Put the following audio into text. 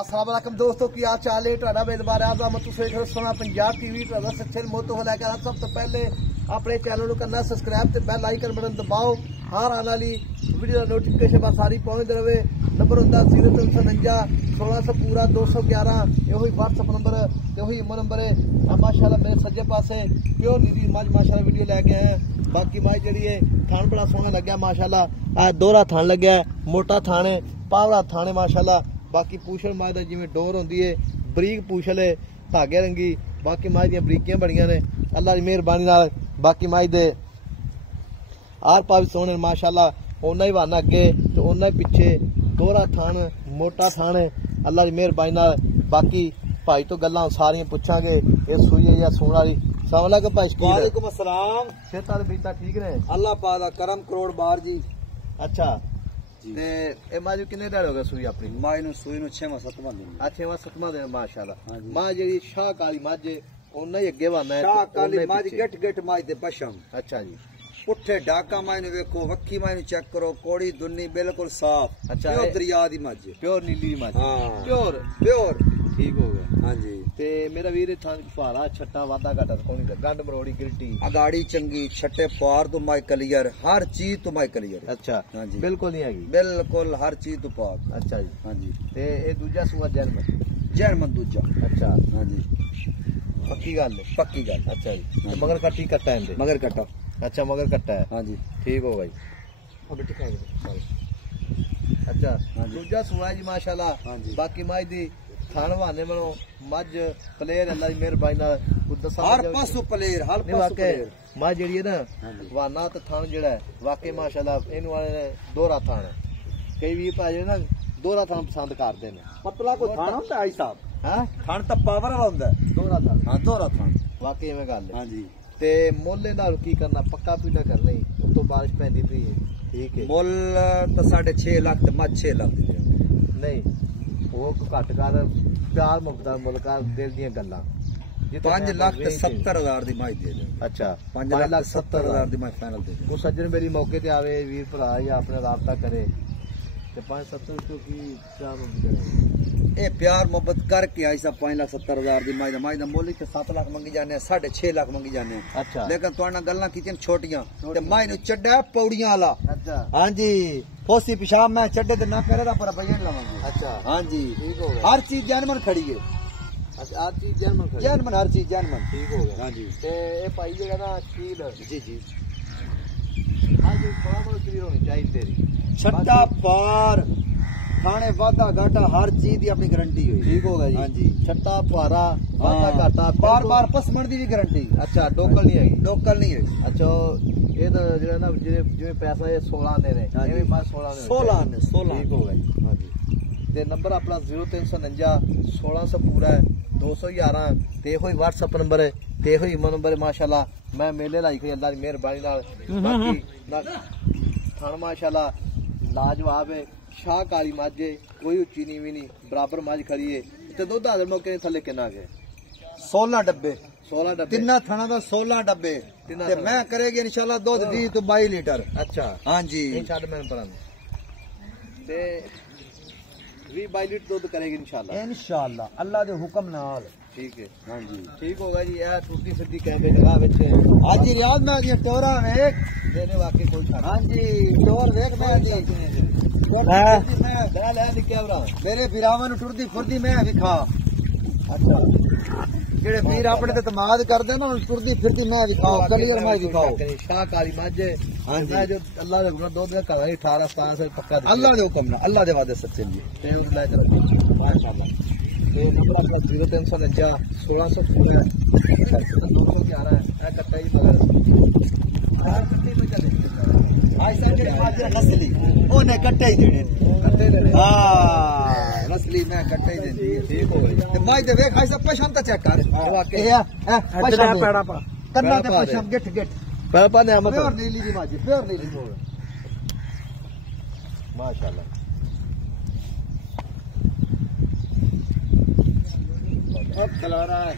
अस्सलाम वालेकुम दोस्तों की हाल चाल है ਤੁਹਾਡਾ ਮੇਜ਼ਬਾਨ ਆਜ਼ਮ ਤੁਸੀਂ ਦੇਖ ਰਹੇ ਸੋਨਾ ਪੰਜਾਬ ਟੀਵੀ ਤੁਹਾਡਾ ਸੱਚੇ ਮੋਹ ਤੋਂ ਲੈ ਕੇ ਸਭ ਤੋਂ ਪਹਿਲੇ ਆਪਣੇ ਚੈਨਲ ਨੂੰ ਕਰਨਾ ਸਬਸਕ੍ਰਾਈਬ ਤੇ ਬੈਲ ਆਈਕਨ ਬਟਨ ਦਬਾਓ ਹਰ ਆਉਣ ਵਾਲੀ ਵੀਡੀਓ ਦਾ ਨੋਟੀਫਿਕੇਸ਼ਨ ਬਸ ਸਾਰੀ ਪਹੁੰਚਦੇ ਰਹੇ ਨੰਬਰ ਹੁੰਦਾ 0349 1600 पूरा 211 ਇਹੋ ਹੀ WhatsApp ਨੰਬਰ ਤੇ ਉਹੀ ਇਮੋ ਨੰਬਰ ਹੈ ਮਾਸ਼ਾਅੱਲਾ ਮੇਰੇ ਸੱਜੇ ਪਾਸੇ ਪਿਓਰ ਨੀਲੀ ਮੱਝ ਮਾਸ਼ਾਅੱਲਾ ਵੀਡੀਓ ਲੈ ਕੇ ਆਏ ਬਾਕੀ ਮੱਝ ਜਿਹੜੀ ਹੈ ਥਣ ਬੜਾ ਸੋਹਣਾ ਲੱਗਿਆ ਮਾਸ਼ਾਅੱਲਾ ਆ ਦੋਹਰਾ ਥਣ ਲੱਗਿਆ ਮੋਟਾ ਥਣ ਹੈ ਪਾਵੜਾ ਥਣ ਹੈ ਮਾਸ਼ਾਅੱਲਾ बाकी पूछल मज का जिवें डोर होंदी है बरीक पूछल है धागे रंगी बाकी मज दी बरीकियां बड़ियां ने अल्लाह की मेहरबानी नाल बाकी मज दे आर पार सोहने माशाअल्लाह उन्ना ही वाना अगे ते उन्ना ही पिछे दोहरा थान मोटा थान अल्लाह की मेहरबानी नाल बाकी भाई तो गल्लां सारियां पुछांगे ये सूई है या सूण वाली सलाम अलैकुम भाई वालेकुम अस्सलाम सेहत बीता ठीक ने अल्लाह पाक दा करम करोड़ बार जी अच्छा ते ए माजू किन्ने दिन हो गए सूई अपनी मां नु सूई नु 6वां 7वां दिन छेवां 7वां दिन माशाअल्लाह मां जेडी शाह काली मज ओना ही अगे वाना है शाह काली मज गट गट मज ते पशम अच्छा जी पुठे डाका मां नु देखो वक्की मां नु चेक करो कोड़ी दुन्नी बिल्कुल साफ अच्छा प्योर दरिया दी मज प्योर नीली मज हां प्योर प्योर ठीक हो गया हां जी ते मेरा वीर थान फुहारा छट्टा वादा घाटा कोनी गंड मरोड़ी गिरटी अगाड़ी चंगी छट्टे पार तो माई क्लियर हर चीज तो माई क्लियर अच्छा हां जी बिल्कुल नहीं हैगी बिल्कुल हर चीज तो पाक अच्छा जी हां जी ते ए दूजा सुआ जर्मन दूजा अच्छा हां जी पक्की गल है पक्की गल अच्छा जी मगर कट्टी कट्टा है मगर कट्टा अच्छा मगर कट्टा है हां जी ठीक हो भाई अब टिका अच्छा दूजा सुआ जी माशाल्लाह हां जी बाकी माई दी थान वाने मनो मज प्लेयर अल्लाह दी मेहरबानी नाल हर पासों प्लेयर हर पासों प्लेयर मज जेडी है ना वाना ते थान जेड़ा है वाकई माशाल्लाह इनु वाले दोहरा थान कई भी भाजे ना दोहरा थान पसंद करदे ने पतला को थान होंदा आई साहब हां थान तो पावर वाला होंदा दोहरा थान हां दोहरा थान वाकई में गल है हां जी ते मोले नाल की करना पक्का पीटा करना ही उतो बारिश पैंदी पई है ठीक है मोल तो 6.5 लाख ते मज 6 लाख दे नहीं वो घट कर प्यार मुकदा मुल्कार दिल दी गल्लां 5 लाख ते 70,000 दी माई दे दे अच्छा 5 लाख 70,000 दी माई फाइनल दे दे वो सज्जन मेरी मौके ते आवे वीर भरा या अपने राबता करे ते 5-7 तो की प्यार मुहब्बत करे ए प्यार मोहब्बत करके आई सा 5 लाख 70,000 दी माई दा मोल ते 7 लाख मंगी जाने 6.5 लाख मंगी जाने अच्छा लेकिन तुहाडे गल्लां कीतियां छोटियां ते माई नु चड्डा पौड़ियां वाला अच्छा हां जी फोसी पेशाब मैं चड्डे ते ना करे दा पर बजन लवांगे अच्छा हां जी ठीक हो गया हर चीज जानमन खड़ी है अच्छा हर चीज जर्मन खड़ी जानमन हर चीज जानमन ठीक हो गया हां जी ते ए भाई जेड़ा ना शील जी जी आज थोड़ा बहुत क्लियर होनी चाहिए तेरी छट्टा पार खाने वादा घाटा हर चीज की अपनी गारंटी हुई ठीक होगा जी हां जी छट्टा फुहारा वादा घाटा बार बार पसमण दी भी गारंटी अच्छा डोकल नहीं है लोकल नहीं है अच्छा ये तो जो ना जिवें पैसा ये 16 आने ने हाँ जी। एवें बार 16 ने 16 ने 16 ठीक हो गई हां जी ते नंबर अपना 0349 1600 पूरा है 211 ते होई WhatsApp नंबर है ते होई इमो नंबर है माशाल्लाह मैं मेले लाई खड़ी अल्लाह दी मेहरबानी नाल बाकी थान माशाल्लाह लाजवाब है शाह काली मज है कोई उच्ची नीवी नहीं बराबर मज खड़ी है ते दुध आदर मौके थल्ले कितना गए 16 डब्बे 16 डब्बे तिन्ना थाना दा 16 डब्बे ते मैं करेगी इंशाल्लाह दूध 20 तो 22 लीटर अच्छा हां जी नहीं छड़ मैं परां ते 20-22 लीटर दूध करेगी इंशाल्लाह अल्लाह दे हुक्म नाल ठीक है हां जी ठीक होगा जी यार टूटी फिरती कैंपे जगह विच आज ही रियाज में आ टोरा वेख देने वाकई कोई छड़ हां जी टोर वेख मैं जी ले निकल रहा मेरे बिरावां नु टुरदी फुरदी मैं विखा अच्छा जेड़े वीर अपने ते तमाद करदे ना टुरदी फिरदी मैं विखाओ क्लियर मैं विखाओ शाह काली मज हां जी मैं जो अल्लाह दे हुक्म दूध का 18-17 से पक्का अल्लाह दे हुक्म ना अल्लाह दे वादे सच्चे जी ते उस ले चलो माशाल्लाह तो नंबर अपना 0349 1600 पूरा 211 है कट्टा ही मगर यार कितनी में चले आज जेड़े हाजिर नस्ली ओने कट्टे ही देने कट्टे देने हां नस्ली मैं कट्टे ही देनी ठीक हो गई ते माई दे वेख ऐसा पशम ता चेक कर वाकई पशम पैड़ा पा कन्ना ते पशम गिट गिट पापा ने अमत प्योर नीली दी माजी प्योर नीली माशाल्लाह अब खिला रहा है